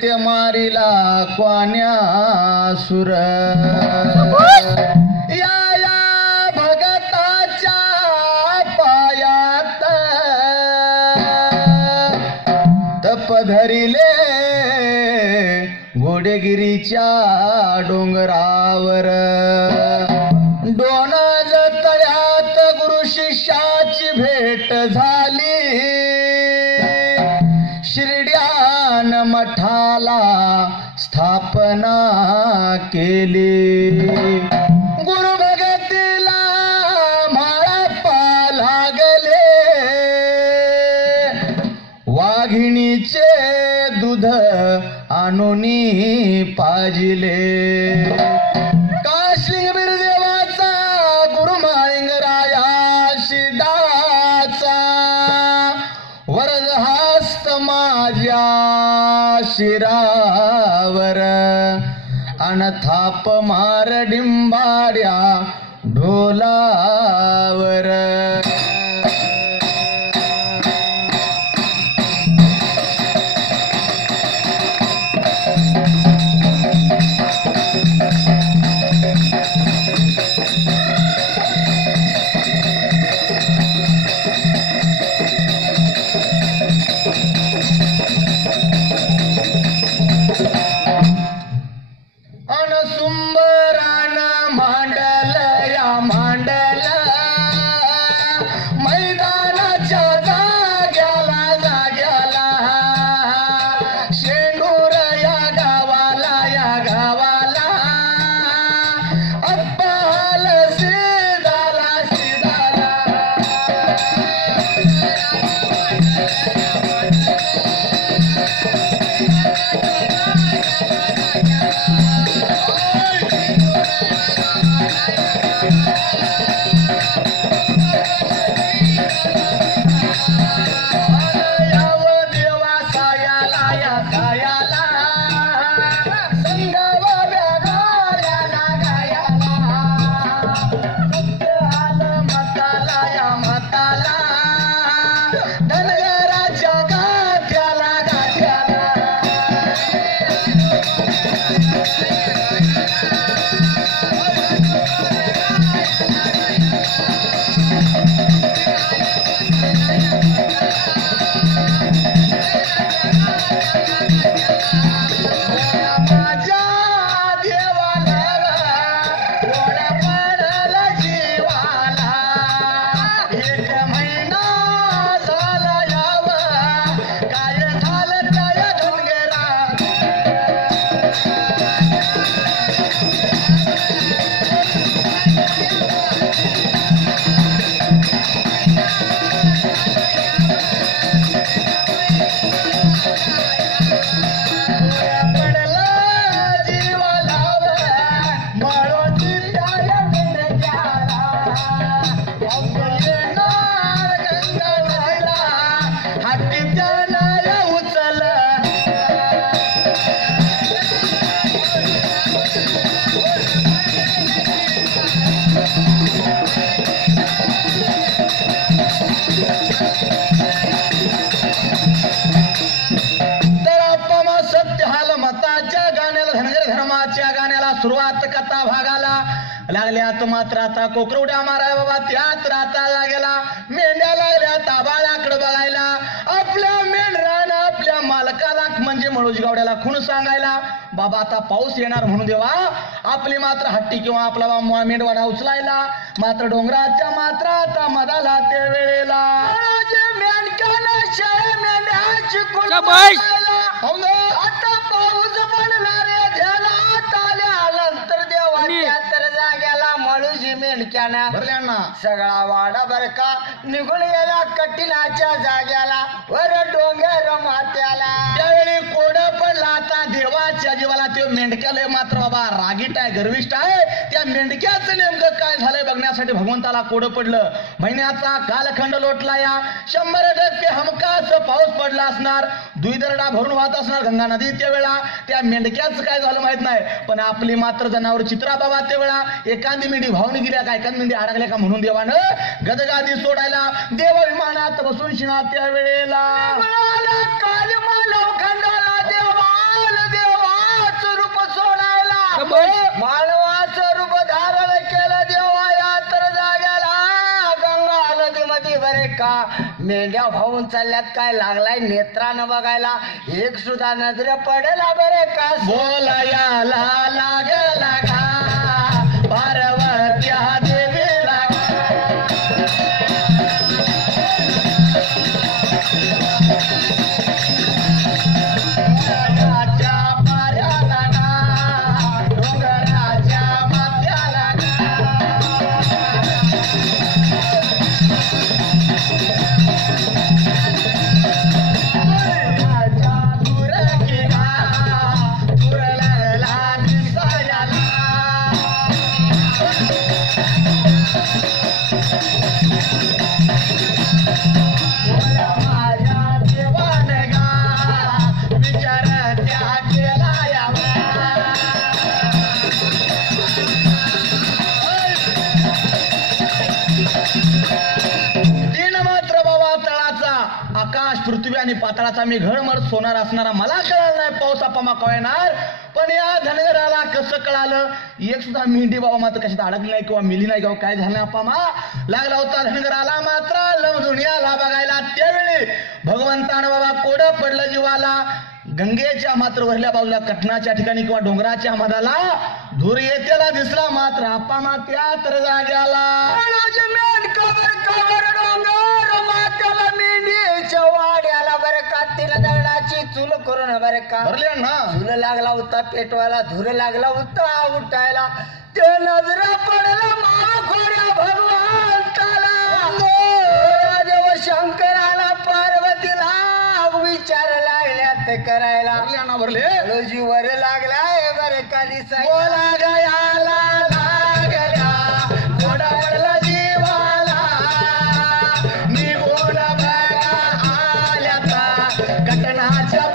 दैत्य मारिला क्वान्यासुर या भगताच्या पायात तप धरिले घोडेगिरीच्या डोंगरावर डोनाज तळ्यात गुरु शिष्याची भेट झाली शिर्ड्यान मठाला स्थापना केली गुरु भगतीला माळापा लागले वाघिणीचे दूध आणूनी पाजिले काशिंग बिरदेवाचा गुरु माळिंगराया शिदाचा वरद हस्त माझ्या शिरावर अनथाप मार डिंबाड्या ढोलावर सुरुवात कथा भागाला लागल्यात मात्र आता कोकरवड्या माराय बाबा त्यात राताला गेला मेंढ्या लागल्या ताबाळाकडे बघायला आपल्या मेंढरानं आपल्या मालकाला म्हणजे मळूजगावड्याला खूण सांगायला बाबा आता पाऊस येणार म्हणून देवा आपली मात्र हट्टी किंवा आपला मेंढवाडा उचलायला मात्र डोंगराच्या मात्र आता मधाला त्या वेळेला आता पाऊस पडणार जाग्याला मळूजी मेंढक्याना सगळा वाडा बरका निघून गेला कठीणाच्या जाग्याला वर डोंगर मात्याला त्यावेळी कोड पडला आता देवाच्या जीवाला तो मेंढक्याला मात्र बाबा रागीट आहे गर्विष्ठ आहे त्या मेंढक्याचं नेमकं काय झालंय बघण्यासाठी भगवंताला कोड पडलं महिन्याचा कालखंड लोटला या 100% हमखास पाऊस पडला असणार दुईदरडा भरून वाहत असणार गंगा नदी त्या वेळा त्या मेंढक्याचं काय झालं माहित नाही पण आपली मात्र जनावर चित्रा बाबा त्या वेळा एखादी मेंढी भावनी गेल्या का एखादी मेंढी अडकल्या का म्हणून देवानं गदगादी सोडायला देव विमानात बसून शिना त्या वेळेला का मेंढ्या भाऊन चालल्यात काय लागलाय नेत्रानं बघायला एक सुद्धा नजर पडेला बरे का बोलायला लागला का पार्वत्या देवीला आकाश पृथ्वी आणि पाताळाचा मी घडमड सोनार असणारा मला कळालं नाही पाऊस आपामा कळणार पण या धनगराला कसं कळालं एक सुद्धा मेंढी बाबा मात्र कशात अडकली नाही किंवा मिली नाही किंवा काय झालं आपामा लागला होता धनगराला मात्र लमजुनियाला बघायला त्यावेळी भगवंतानं बाबा कोडं पडलं जीवाला गंगेच्या मात्र वरल्या बाजूला कठणाच्या ठिकाणी किंवा डोंगराच्या मधाला धूर येतेला दिसला मात्र आपामा त्या तर जाग्याला वाड्याला बरं का तिला दगडाची चूल करून बरं का भरले ना चूल लागला होता पेटवायला धूर लागला होता उठायला ते नजर पडला माखोऱ्या भगवंताला देव शंकराला पार्वतीला विचार लागल्यात करायला भरले जीवर लागलाय बरं का दिसा बोला गयाला लागल्या घोडा पडला जीवाला निघून घटनाच्या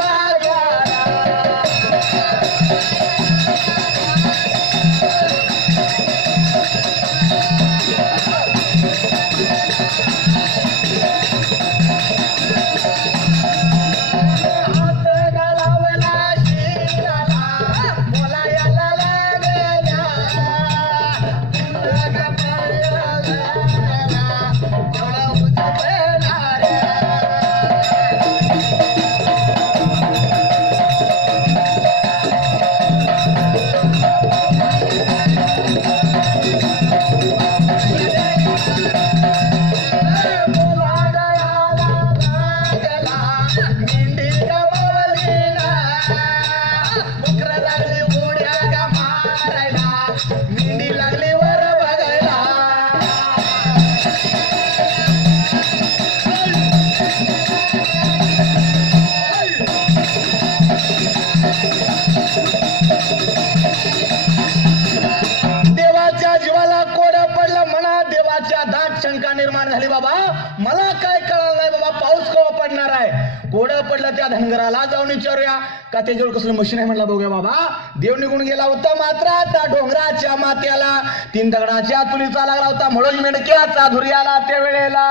निर्माण झाली बाबा मला काय कळलं नाही बाबा पाऊस केव्हा पडणार आहे कोडं पडलं त्या धनगराला जाऊन विचारूया का त्याच्यावर कसलं मशीन आहे म्हणला बघूया बाबा देव निघून गेला होता मात्र त्या डोंगराच्या मात्याला 3 दगडाच्या तुलीचा लागला होता म्हणून मेंढक्याचा धुर्याला त्या वेळेला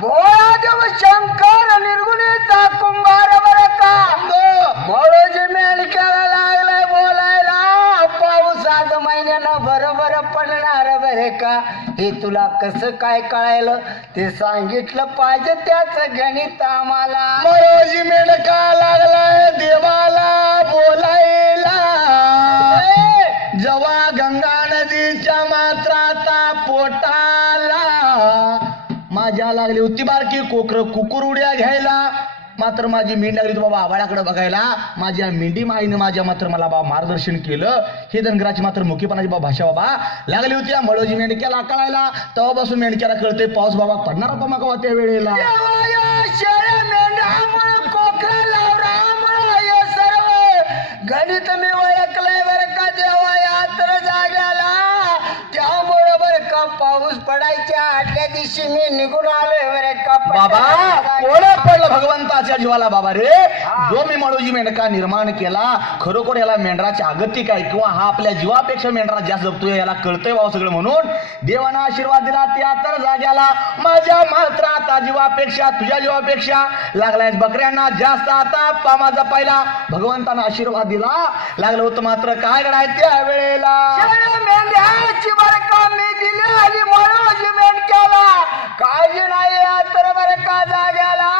भोळा देव शंकर निर्गुणीचा कुंभार बरं का म्हणून मेंढक्याला लागलाय बोलायला पाऊस आज महिन्यानं बरोबर पडणार बरे का हे तुला कसं काय कळायलं ते सांगितलं पाहिजे त्याच गणित आम्हाला मरोजी मेंढका लागलाय देवाला बोलायला जेव्हा गंगा नदीच्या मात्राता पोटाला माझ्या लागली होती बारकी कोकर कुकुर उड्या घ्यायला मात्र माझी मेंढी लागली होती बाबा आबाळाकडे बघायला माझ्या मेंढी माईने माझ्या मात्र मला बाबा मार्गदर्शन केलं हे धनगराची मात्र मुखीपणाची बाबा भाषा बाबा लागली होती या मळोजी मेंढक्याला कळायला तेव्हापासून मेंढक्याला कळते पाऊस बाबा पडणार बाबा कवा त्या वेळेला गणित मी ओळखलंय बरं का देवा यात्र जाग्याला त्यामुळे बरं का पाऊस पडायच्या आदल्या दिवशी मी निघून आलोय बरं का बाबा कोण पडलं भगवंताच्या जीवाला बाबा रे जो मी मळोजी मेंढका निर्माण केला खरोखर याला मेंढराची अगतिक आहे किंवा हा आपल्या जीवापेक्षा मेंढरा जास्त जपतोय याला कळतंय बाबा सगळं म्हणून देवाना आशीर्वाद दिला त्या तर जाग्याला माझ्या मात्र आता जीवापेक्षा तुझ्या जीवापेक्षा लागलाय बकऱ्यांना जास्त आता पामा जपायला भगवंताना आशीर्वाद दिला लागलं होतं मात्र काय घडायचं त्या वेळेला मेंढ्याची बरं का मी दिली आली मळोजी मेंढक्याला काळजी नाही तर बरं का जाग्याला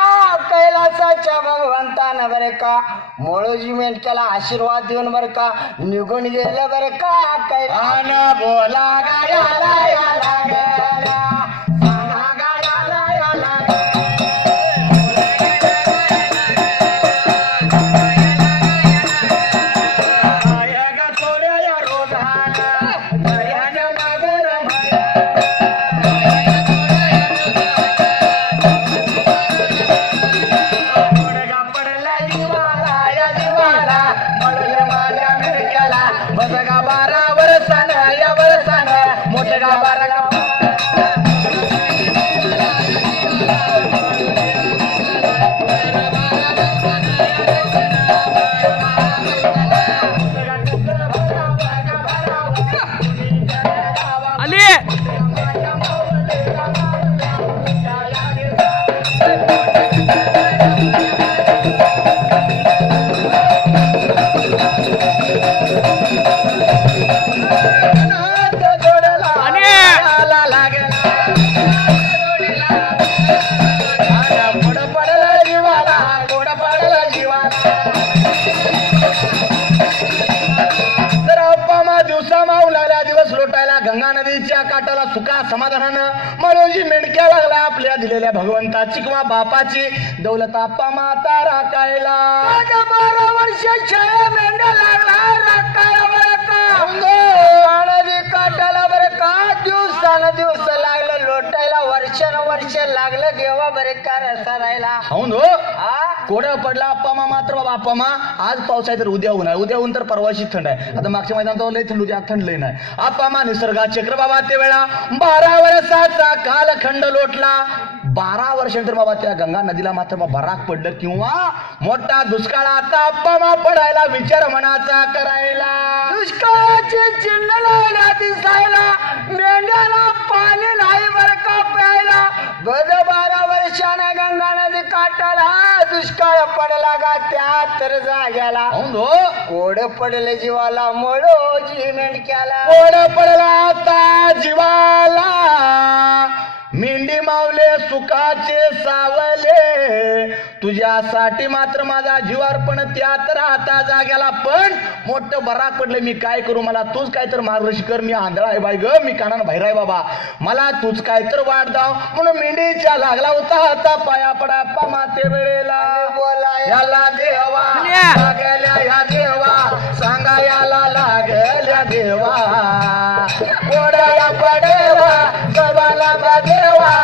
कैलासाच्या भगवंतानं बरं का मोळोजी मेंढक्याला आशीर्वाद देऊन बरं का निघून गेलं बरं का कैलास बोला गायाला याला गेला सांगा गायाला याला गंगा नदीच्या काठाला सुखा समाधानानं मनोजी मेंढक्या लागला आपल्या दिलेल्या भगवंताची किंवा बापाची दौलत आप्पा माता राखायला 12 वर्षाच्या मेंढ्या लागला राखायला बरं का नदी काठाला बरं का दिवसानं दिवस लागलं लोटायला वर्ष लागलं देवा बरे का रसा राहिला कोड्या पडला आप्पा मा मात्र बाबा आप्पा मा आज पाऊस आहे तर उद्या ऊन आहे उद्या ऊन तर परवाशी थंड आहे आता मागच्या मैदानात लय थंड उद्या थंड लय नाही आप्पा मा निसर्गा चक्र बाबा ते वेळा 12 वर्षाचा कालखंड लोटला 12 वर्षानंतर बाबा त्या गंगा नदीला मात्र बराक पडलं किंवा मोठा दुष्काळ आता आप्पा मा पडायला विचार मनाचा करायला दुष्काळाचे चिन्ह लागल्या दिसायला मेंढ्याला पाणी नाही बरं का प्यायला 12 वर्षाने गंगा नदी काठाला दुष्काळ पडला का त्या तर जाग्याला कोड पडले जीवाला मोळोजी मेंढक्याला कोड पडला आता जीवाला मेंढी मावले सुखाचे सावले तुझ्यासाठी मात्र माझा जीवार पण त्यात राहता जाग्याला पण मोठं बराक पडलं मी काय करू मला तूच काय तर मार्गदर्शन कर मी आंधळा आहे बाई ग मी कानानं बाहेर आहे बाबा मला तूच काय तर वाट दाव म्हणून मेंढीच्या लागला होता आता पाया पडा माते वेळेला बोला याला देवा लागल्या या देवा सांगा याला लागल्या देवा कोड्या पडेवा सर्वाला देवा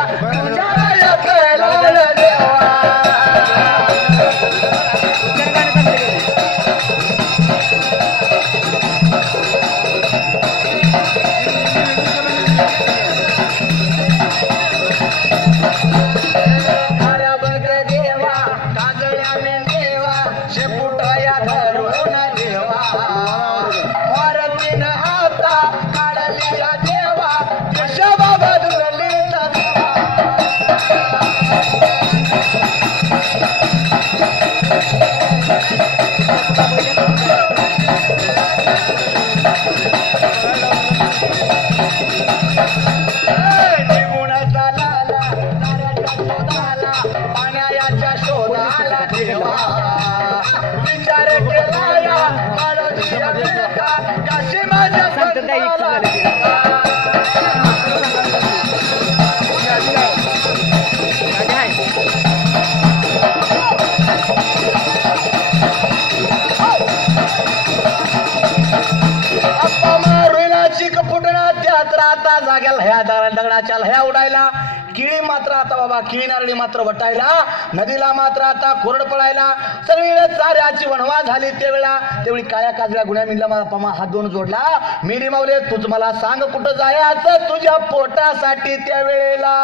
जाग्याला ह्या दगडाच्या लह्या उडायला किळी मात्र आता बाबा किळी नारळी मात्र वटायला नदीला मात्र आता कोरड पडायला सगळीकडे चाऱ्याची वणवा झाली त्यावेळी काळ्या काजळ्या गुन्ह्या मिळला मला हात दोन जोडला मेढी मावले तूच मला सांग कुठं जायचं तुझ्या पोटासाठी त्यावेळेला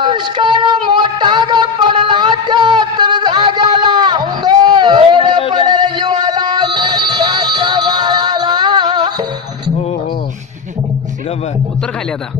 मोठा ग पडला त्या तर जाग्याला पडेल जीवाला उत्तर खाली आता